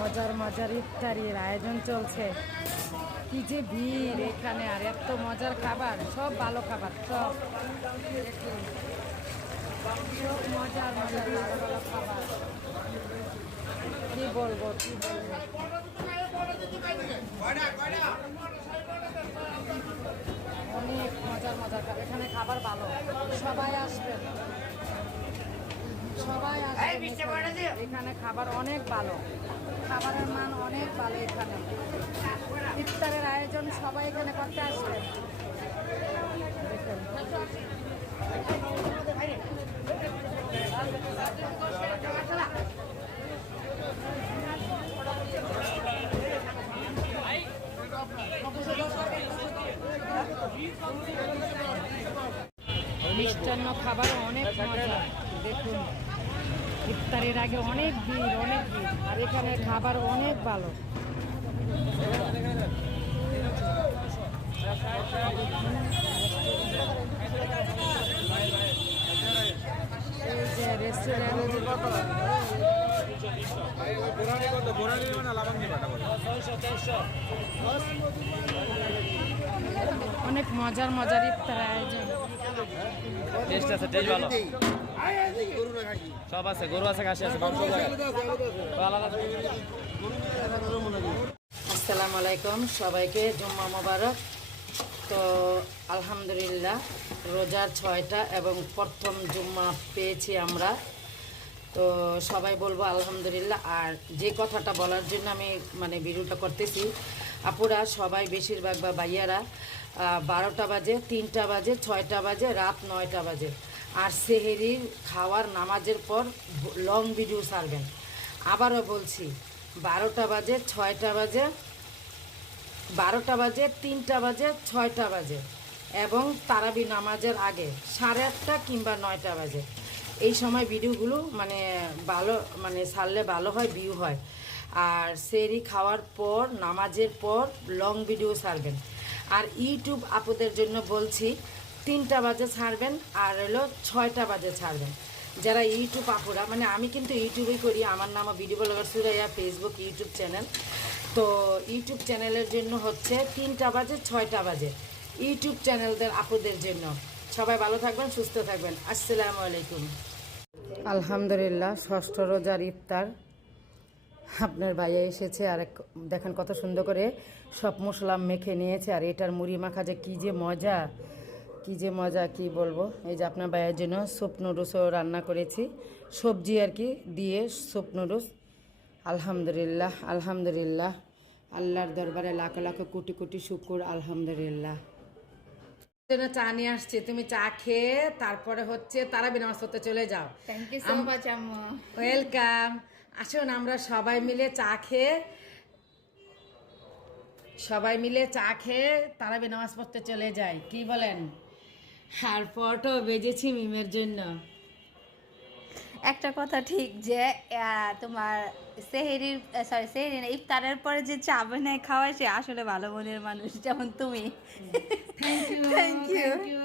মজার মজার ইফতারির আয়োজন চলছে। কি যে ভিড় এখানে, আর এত মজার খাবার, সব ভালো খাবার, সব সব মজার মজার ভালো ভালো খাবার। কি বলবো কি বলবো, অনেক মজার মজার খাবার এখানে, খাবার ভালো, সবাই আসবেন, সবাই আসবেন এখানে খাবার অনেক ভালো, খাবারের মান অনেক ভালো এখানে। ইফতারের আয়োজন সবাই এখানে করতে আসবেন। মিষ্টান্ন খাবার অনেক মজা, দেখুন ইফতারের আগে অনেক ভিড়, আর এখানে খাবার অনেক ভালো। এই যে রেস্টুরেন্ট, অনেক মজার মজার ইফতার আয়োজন। টেস্ট আছে, টেস্ট ভালো, সব আছে, গরু আছে, খাসি আছে, মাংস আছে। আসসালামু আলাইকুম, সবাইকে জুম্মা মোবারক। তো আলহামদুলিল্লাহ রোজার 6টা এবং প্রথম জুম্মা পেয়েছি আমরা, তো সবাই বলবো আলহামদুলিল্লাহ। আর যে কথাটা বলার জন্য আমি ভিডিওটা করতেছি, আপুরা সবাই বেশিরভাগ বা ভাইয়ারা 12টা বাজে, 3টা বাজে, 6টা বাজে, রাত 9টা বাজে আর সেহেরির খাওয়ার নামাজের পর লং ভিডিও ছাড়বেন। আবারও বলছি 12টা বাজে, 6টা বাজে, 12টা বাজে, 3টা বাজে, 6টা বাজে এবং তারাবি নামাজের আগে 8:30 কিংবা 9টা বাজে। এই সময় ভিডিওগুলো ভালো ছাড়লে ভালো হয়, ভিউ হয়। আর সেহরি খাওয়ার পর নামাজের পর লং ভিডিও ছাড়বেন। আর ইউটিউব আপুদের জন্য বলছি 3টা বাজে ছাড়বেন আর 6টা বাজে ছাড়বেন। যারা ইউটিউব আপুরা, আমি কিন্তু ইউটিউবেই করি, আমার নাম video blogger Suraiya, Facebook YouTube channel. তো ইউটিউব চ্যানেলের জন্য হচ্ছে 3টা বাজে, 6টা বাজে ইউটিউব চ্যানেলদের আপুদের জন্য। সবাই ভালো থাকবেন, সুস্থ থাকবেন। আসসালামু আলাইকুম। আলহামদুলিল্লাহ 6ষ্ঠ রোজার ইফতার আপনার ভাইয়া এসেছে, আর দেখেন কত সুন্দর করে সব মশলা মেখে নিয়েছে। আর এটার মুড়ি মাখা যে কী যে মজা, কি বলবো। এই যে আপনার ভাইয়ের জন্য স্যুপ নুডলসও রান্না করেছি, সবজি আর কি দিয়ে স্যুপ নুডলস। আলহামদুলিল্লাহ আলহামদুলিল্লাহ, আল্লাহর দরবারে লাখ লাখ কোটি কোটি শুকর, আলহামদুলিল্লাহ। চা নিয়ে আসছে, তুমি চা খেয়ে তারপরে হচ্ছে তারাবি নামাজ পড়তে চলে যাও। থ্যাংক ইউ সো মাচ আম্মু। ওয়েলকাম। আসুন আমরা সবাই মিলে চা খেয়ে তারাবি নামাজ পড়তে চলে যাই, কি বলেন? আর ফটো বেজেছি মিমের জন্য। একটা কথা ঠিক যে তোমার সেহেরির ইফতারের পরে যে চা বানায় খাওয়ায় সে আসলে ভালো মনের মানুষ, যেমন তুমি। Thank you, thank you.